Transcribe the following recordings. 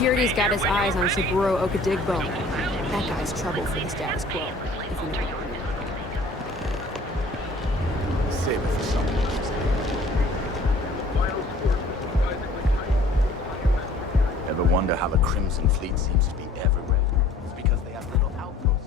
Security's got his eyes on Saburo Okadigbo. That guy's trouble for the status quo, if you know what I mean. Save it for someone else. Ever wonder how the Crimson Fleet seems to be everywhere? It's because they have little outposts.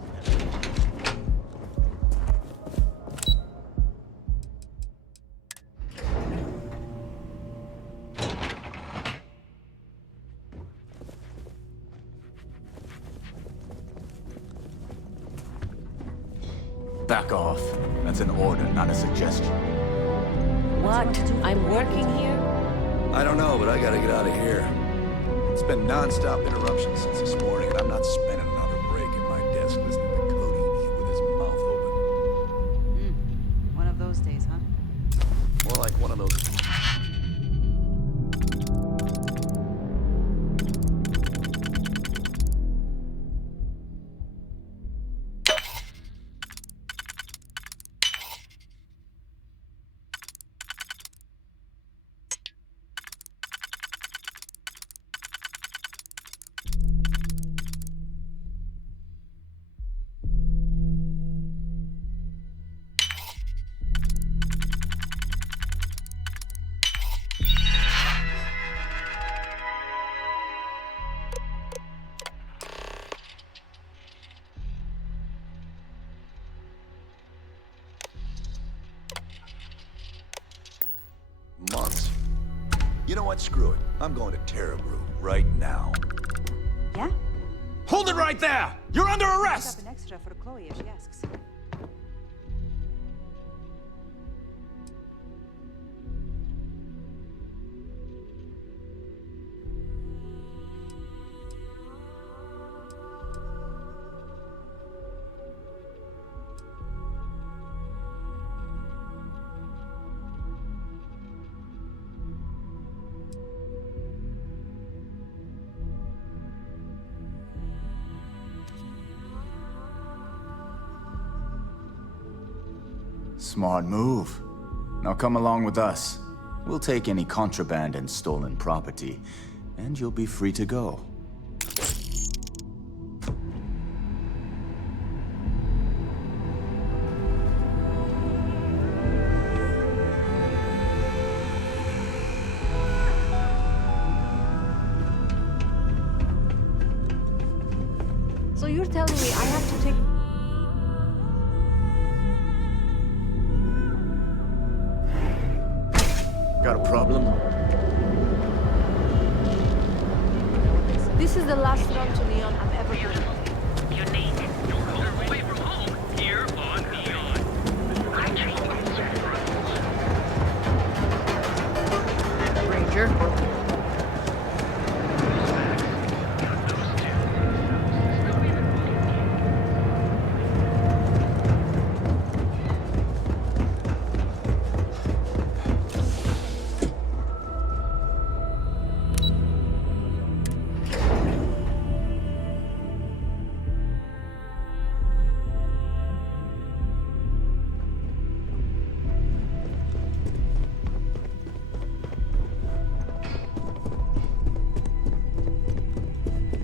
Back off. That's an order, not a suggestion. What? I'm working here? I don't know, but I gotta get out of here. It's been non-stop interruptions since this morning, and I'm not spending another break at my desk listening to Cody eat with his mouth open. One of those days, huh? More like one of those... months. You know what? Screw it. I'm going to Terrabrew right now. Yeah? Hold it right there! You're under Pick arrest! up an extra for Chloe if she asks. Smart move. Now come along with us. We'll take any contraband and stolen property, and you'll be free to go. So you're telling me I have to take... Got a problem? This is the last run to Neon I've ever been. Unique. You're away from home here on Neon. Ranger.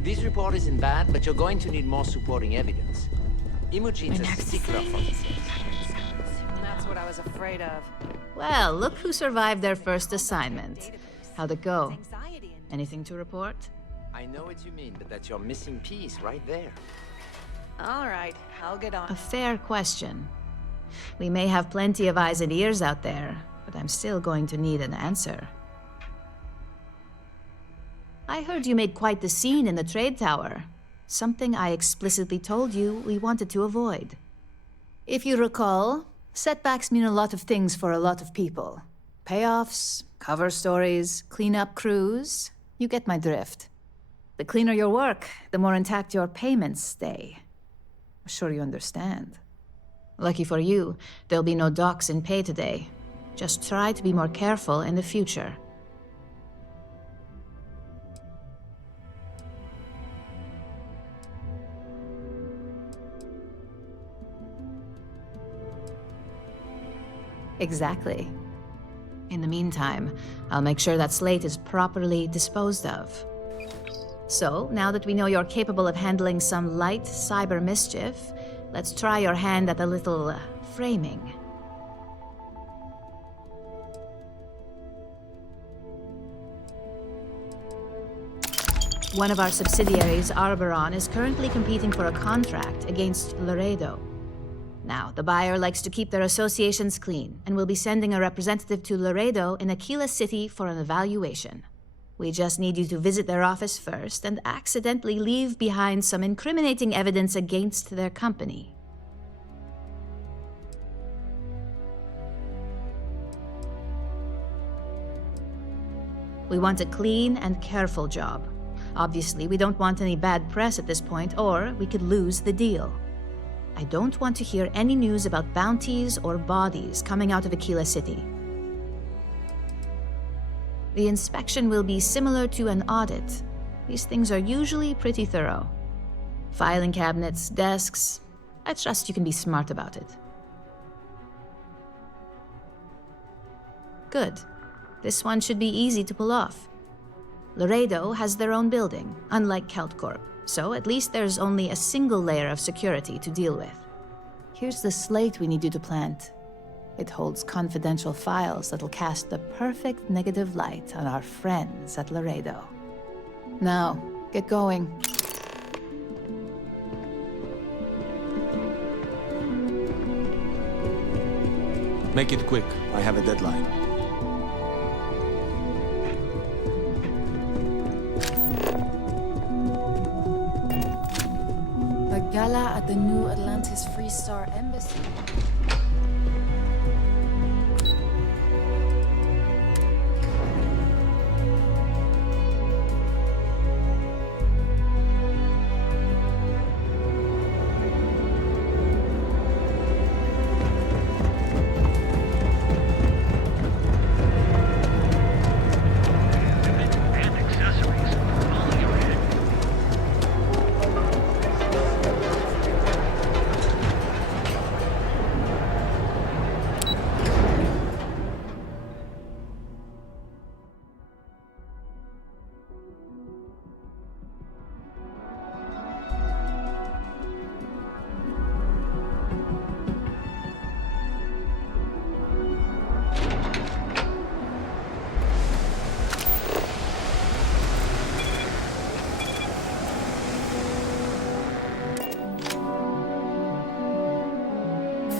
This report isn't bad, but you're going to need more supporting evidence. Imogen's a stickler for this. That's what I was afraid of. Well, look who survived their first assignment. How'd it go? Anything to report? I know what you mean, but that's your missing piece right there. All right, I'll get on. A fair question. We may have plenty of eyes and ears out there, but I'm still going to need an answer. I heard you made quite the scene in the trade tower. Something I explicitly told you we wanted to avoid. If you recall, setbacks mean a lot of things for a lot of people. Payoffs, cover stories, cleanup crews. You get my drift. The cleaner your work, the more intact your payments stay. I'm sure you understand. Lucky for you, there'll be no docks in pay today. Just try to be more careful in the future. Exactly. In the meantime, I'll make sure that slate is properly disposed of. So, now that we know you're capable of handling some light cyber mischief, let's try your hand at a little framing. One of our subsidiaries, Arboron, is currently competing for a contract against Laredo. Now, the buyer likes to keep their associations clean, and will be sending a representative to Laredo in Aquila City for an evaluation. We just need you to visit their office first and accidentally leave behind some incriminating evidence against their company. We want a clean and careful job. Obviously, we don't want any bad press at this point, or we could lose the deal. I don't want to hear any news about bounties or bodies coming out of Aquila City. The inspection will be similar to an audit. These things are usually pretty thorough. Filing cabinets, desks. I trust you can be smart about it. Good. This one should be easy to pull off. Laredo has their own building, unlike CaltCorp, so at least there's only a single layer of security to deal with. Here's the slate we need you to plant. It holds confidential files that'll cast the perfect negative light on our friends at Laredo. Now, get going. Make it quick. I have a deadline. A gala at the New Atlantis Free Star Embassy. And accessories. All your head.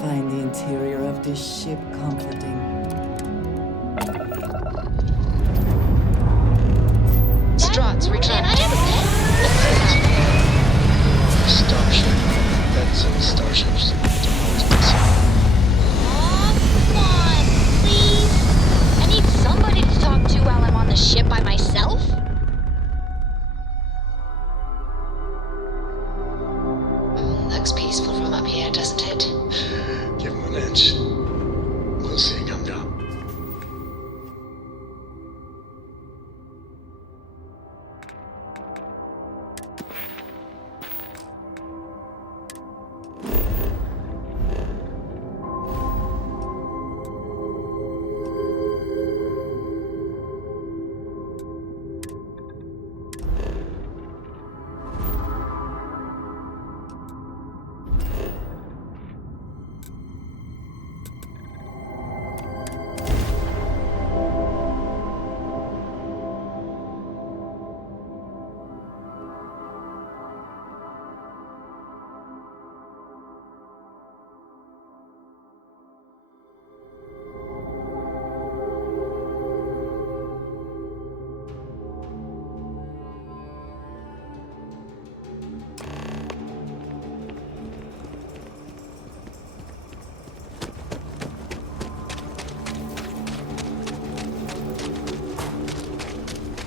Find the interior of this ship comforting. Struts return. Starship. That's starships. Don't always make sense. Come on, please. I need somebody to talk to while I'm on the ship by myself. Looks peaceful from up here, doesn't it? Give him an inch. We'll see. Come down.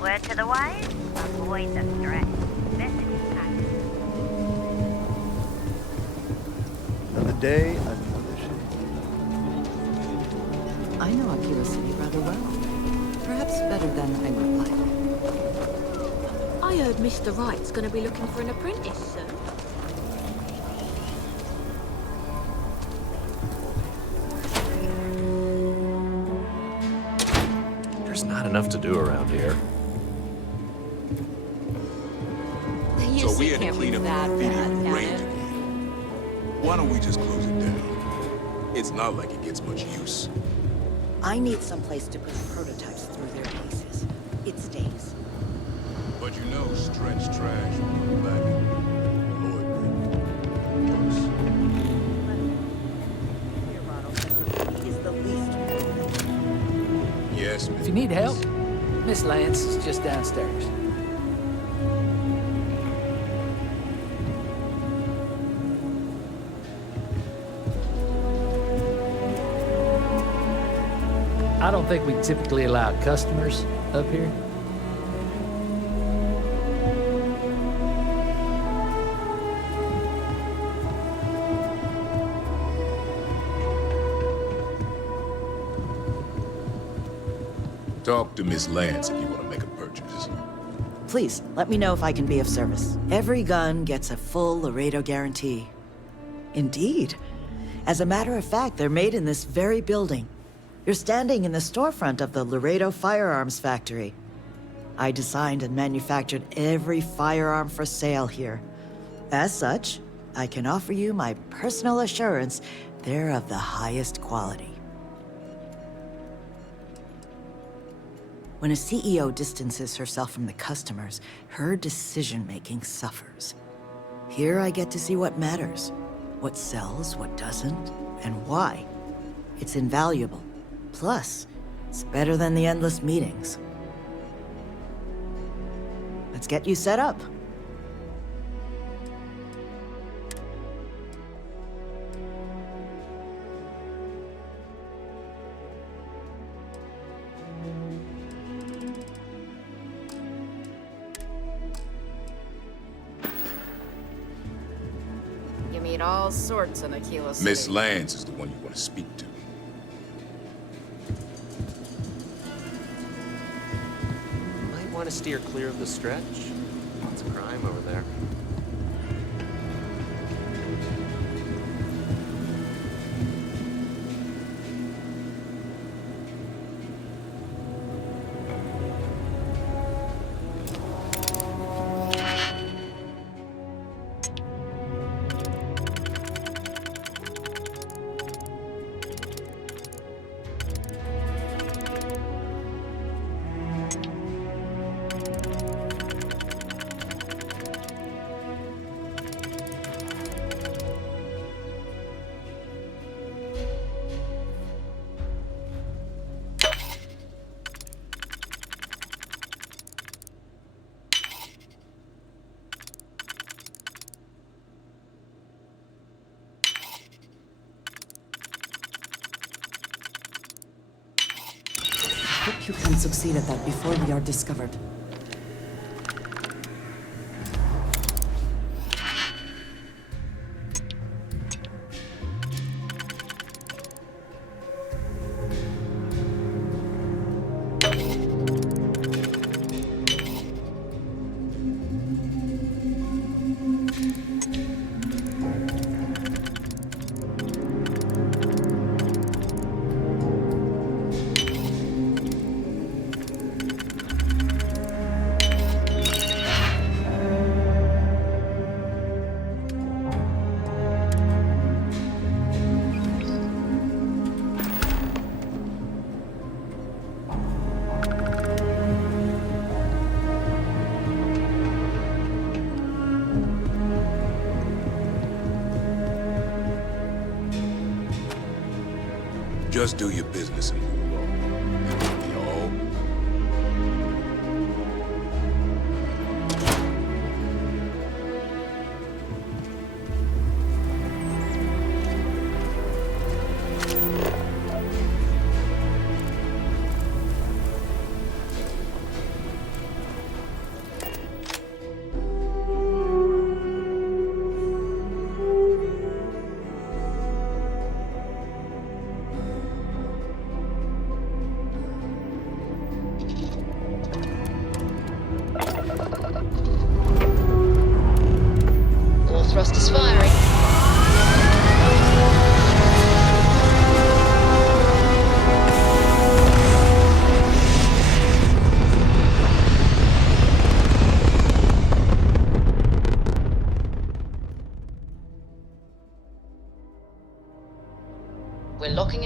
Word to the wise, avoid the stress. This is Parte. Another day, another ship. I know Aquila City rather well. Perhaps better than I would like. I heard Mr. Wright's gonna be looking for an apprentice soon. There's not enough to do around here. So Seriously, we had to can't clean be up that the graffiti bad, and can range it? again. Why don't we just close it down? It's not like it gets much use. I need someplace to put prototypes through their paces. It stays. But you know, stretch trash, back Lloyd works. Your model graffiti is the least. Yes, If you need help, Miss Lance is just downstairs. I don't think we typically allow customers up here. Talk to Miss Lance if you want to make a purchase. Please, let me know if I can be of service. Every gun gets a full Laredo guarantee. Indeed. As a matter of fact, they're made in this very building. You're standing in the storefront of the Laredo Firearms Factory. I designed and manufactured every firearm for sale here. As such, I can offer you my personal assurance they're of the highest quality. When a CEO distances herself from the customers, her decision-making suffers. Here I get to see what matters, what sells, what doesn't, and why. It's invaluable. Plus, it's better than the endless meetings. Let's get you set up. You meet all sorts in Aquila City. Miss Lance is the one you want to speak to. Might want to steer clear of the stretch. Lots of crime over there. Hope you can succeed at that before we are discovered. Just do your business and move along. That'll be all.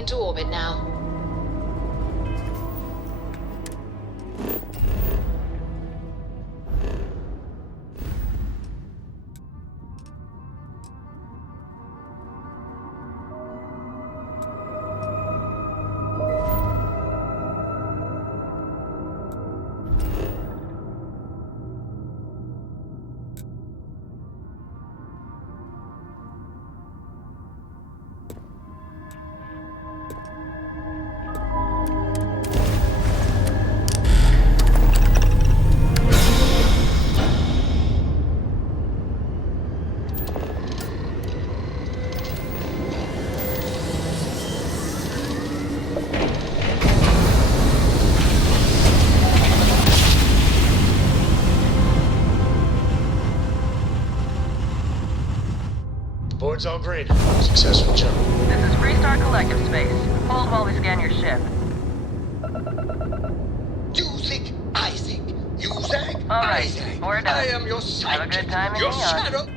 into orbit now. Board's all green. Successful jump. This is Restart Collective Space. Hold while we scan your ship. Isaac, All right, Isaac. we're done. I am your Have a good sidekick, time in your Neon. shadow.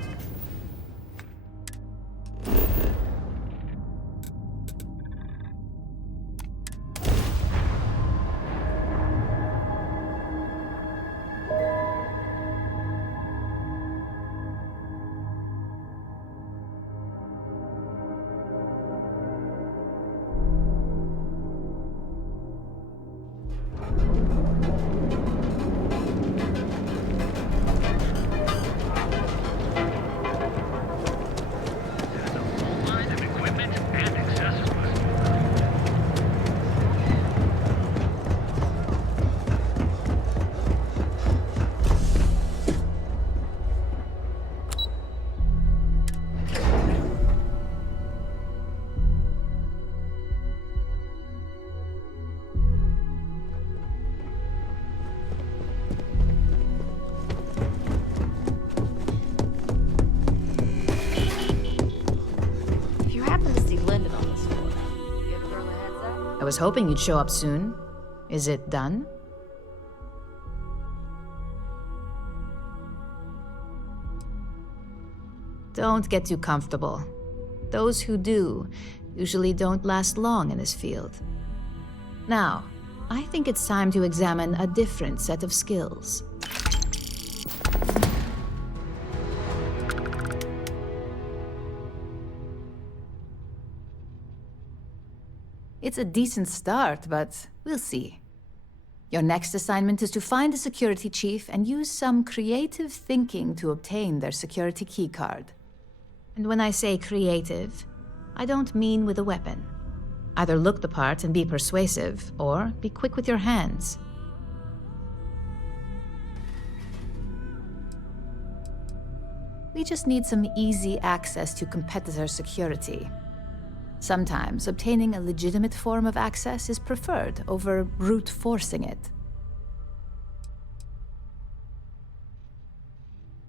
If you happen to see Lyndon on this floor, give a girl a heads up. I was hoping you'd show up soon. Is it done? Don't get too comfortable. Those who do usually don't last long in this field. Now, I think it's time to examine a different set of skills. It's a decent start, but we'll see. Your next assignment is to find a security chief and use some creative thinking to obtain their security keycard. And when I say creative, I don't mean with a weapon. Either look the part and be persuasive, or be quick with your hands. We just need some easy access to competitor security. Sometimes obtaining a legitimate form of access is preferred over brute forcing it.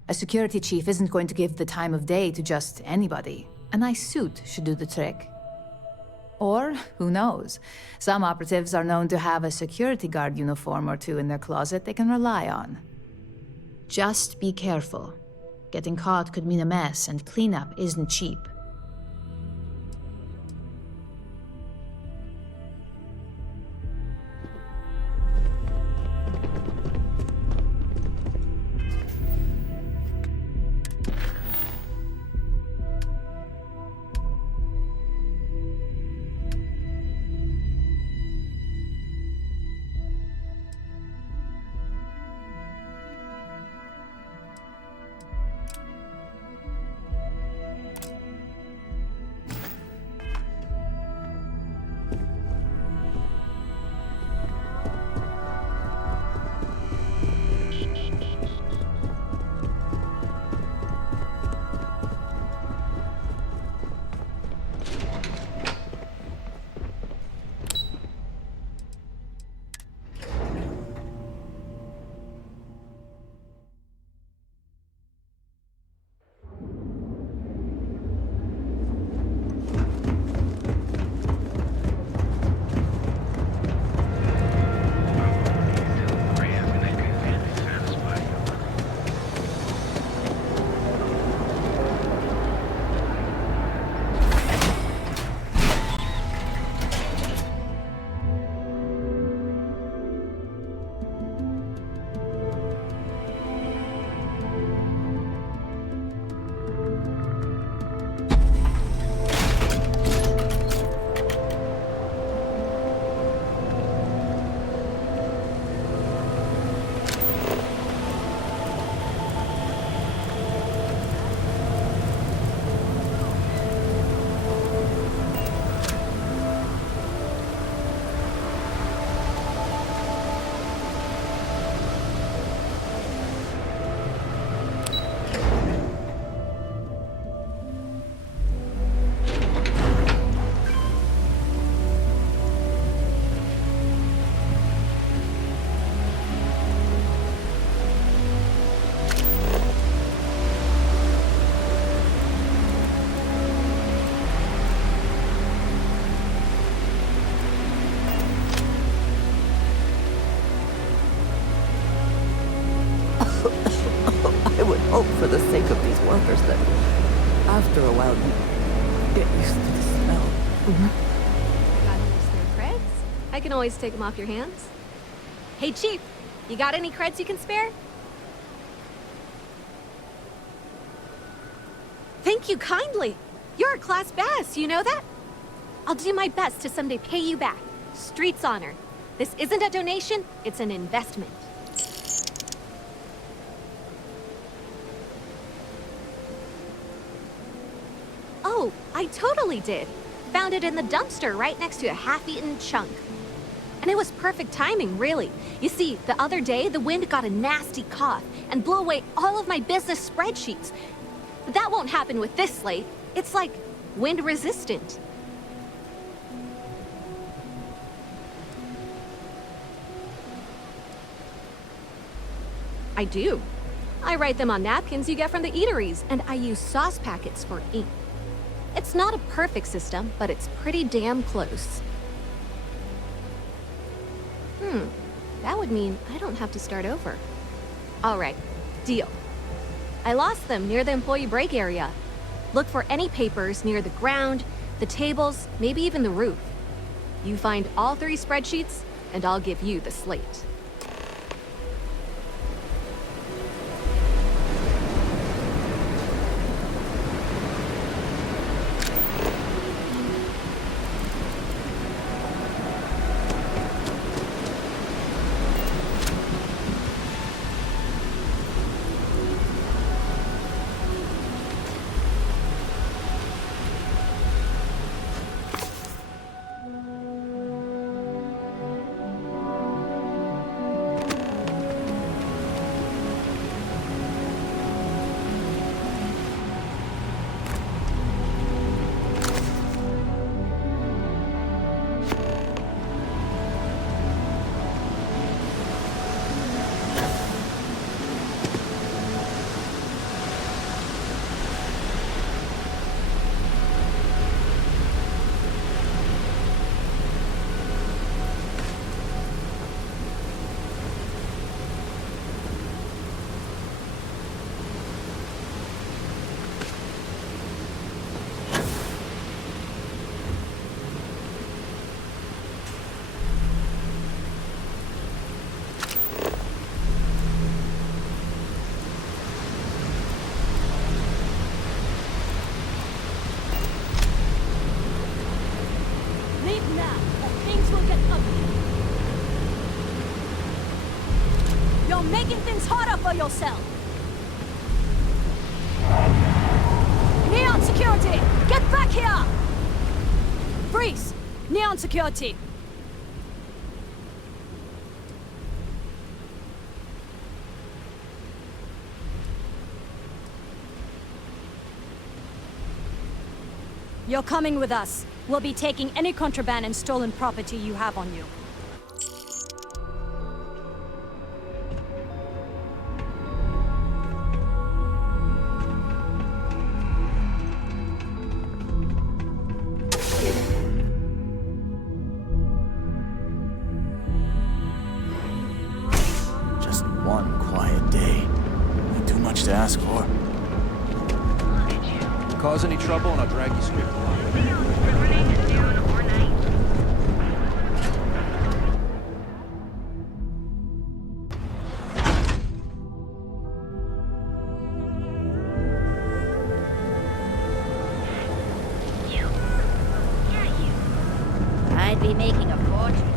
A security chief isn't going to give the time of day to just anybody. A nice suit should do the trick. Or, who knows, some operatives are known to have a security guard uniform or two in their closet they can rely on. Just be careful. Getting caught could mean a mess, and cleanup isn't cheap. hope for the sake of these workers that after a while you get used to the smell. Got any spare creds? I can always take them off your hands. Hey, Chief, you got any creds you can spare? Thank you kindly. You're a class bass, you know that? I'll do my best to someday pay you back. Street's honor. This isn't a donation, it's an investment. Oh, I totally did. Found it in the dumpster right next to a half-eaten chunk. And it was perfect timing, really. You see, the other day, the wind got a nasty cough and blew away all of my business spreadsheets. But that won't happen with this slate. It's like wind-resistant. I do. I write them on napkins you get from the eateries, and I use sauce packets for ink. It's not a perfect system, but it's pretty damn close. That would mean I don't have to start over. All right, deal. I lost them near the employee break area. Look for any papers near the ground, the tables, maybe even the roof. You find all 3 spreadsheets, and I'll give you the slate. Making things harder for yourself. Neon security, get back here! Freeze! Neon security. You're coming with us. We'll be taking any contraband and stolen property you have on you. To ask for. Cause any trouble and I'll drag you straight to line. I'd be making a fortune.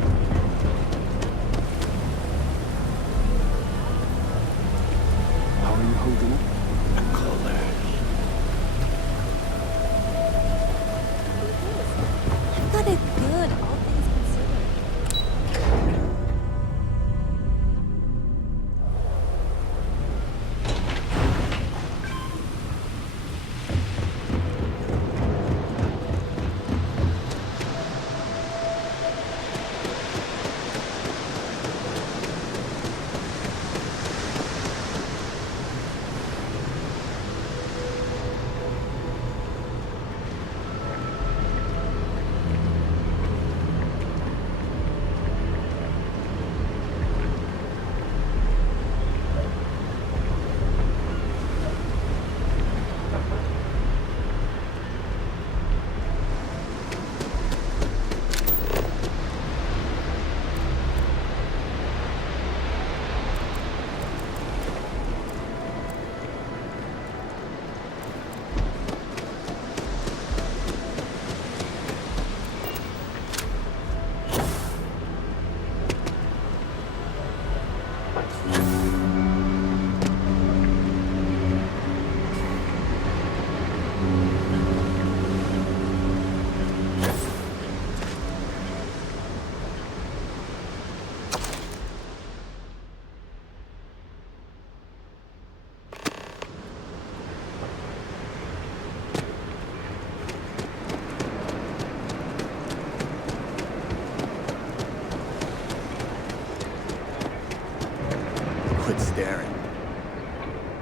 quit staring.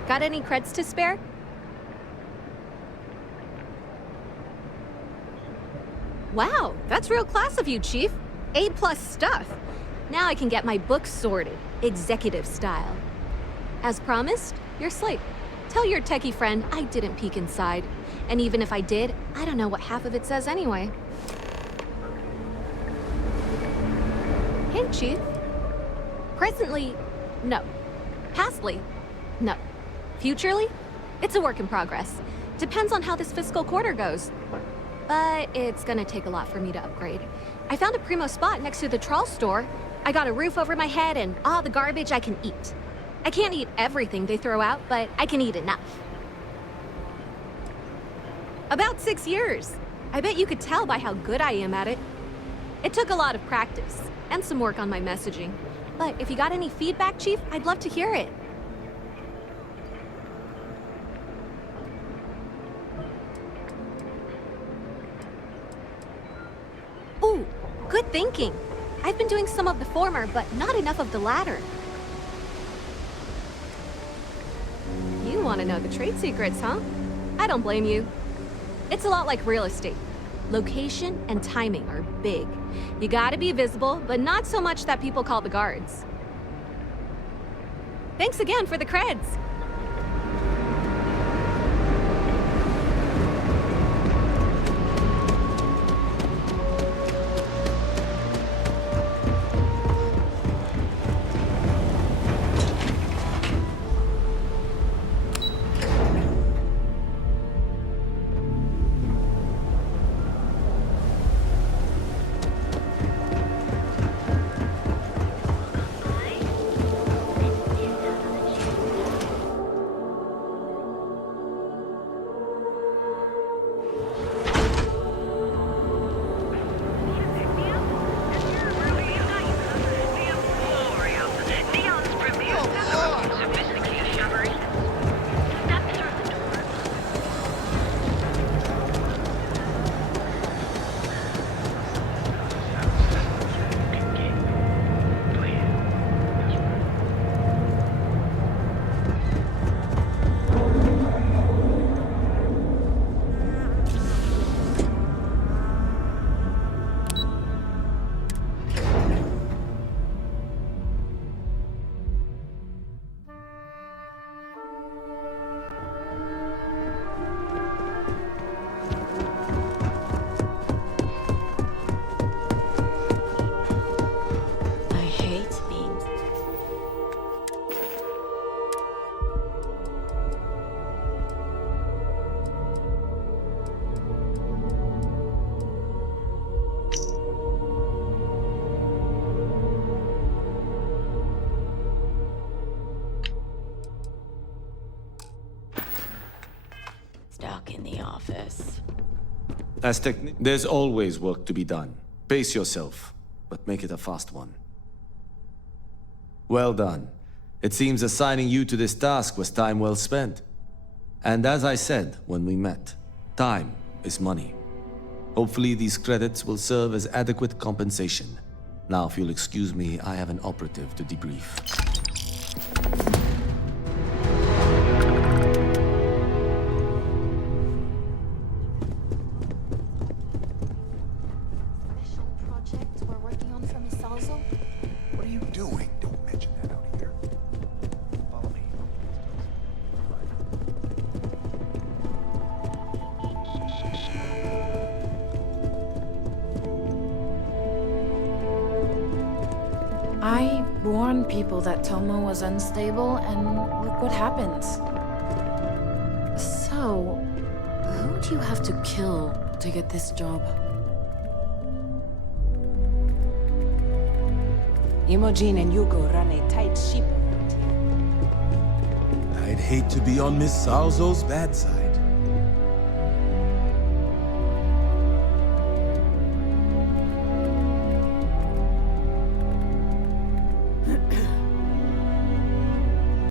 Got any creds to spare? Wow, that's real class of you, Chief. A+ stuff. Now I can get my books sorted, executive style. As promised, your slate. Tell your techie friend I didn't peek inside. And even if I did, I don't know what half of it says anyway. Hey, Chief. Presently, no. Pastly, no. Futurely, it's a work in progress. Depends on how this fiscal quarter goes. But it's gonna take a lot for me to upgrade. I found a primo spot next to the trawl store. I got a roof over my head and all the garbage I can eat. I can't eat everything they throw out, but I can eat enough. About 6 years. I bet you could tell by how good I am at it. It took a lot of practice and some work on my messaging. But if you got any feedback, Chief, I'd love to hear it. Ooh, good thinking. I've been doing some of the former, but not enough of the latter. You want to know the trade secrets, huh? I don't blame you. It's a lot like real estate. Location and timing are big. You gotta be visible, but not so much that people call the guards. Thanks again for the creds. In the office. There's always work to be done. Pace yourself, but make it a fast one. Well done. It seems assigning you to this task was time well spent. And as I said when we met, time is money. Hopefully these credits will serve as adequate compensation. Now, if you'll excuse me, I have an operative to debrief. I warned people that Tomo was unstable, and look what happens. So, who do you have to kill to get this job? Imogen and Yuko run a tight ship around here. I'd hate to be on Miss Salzo's bad side.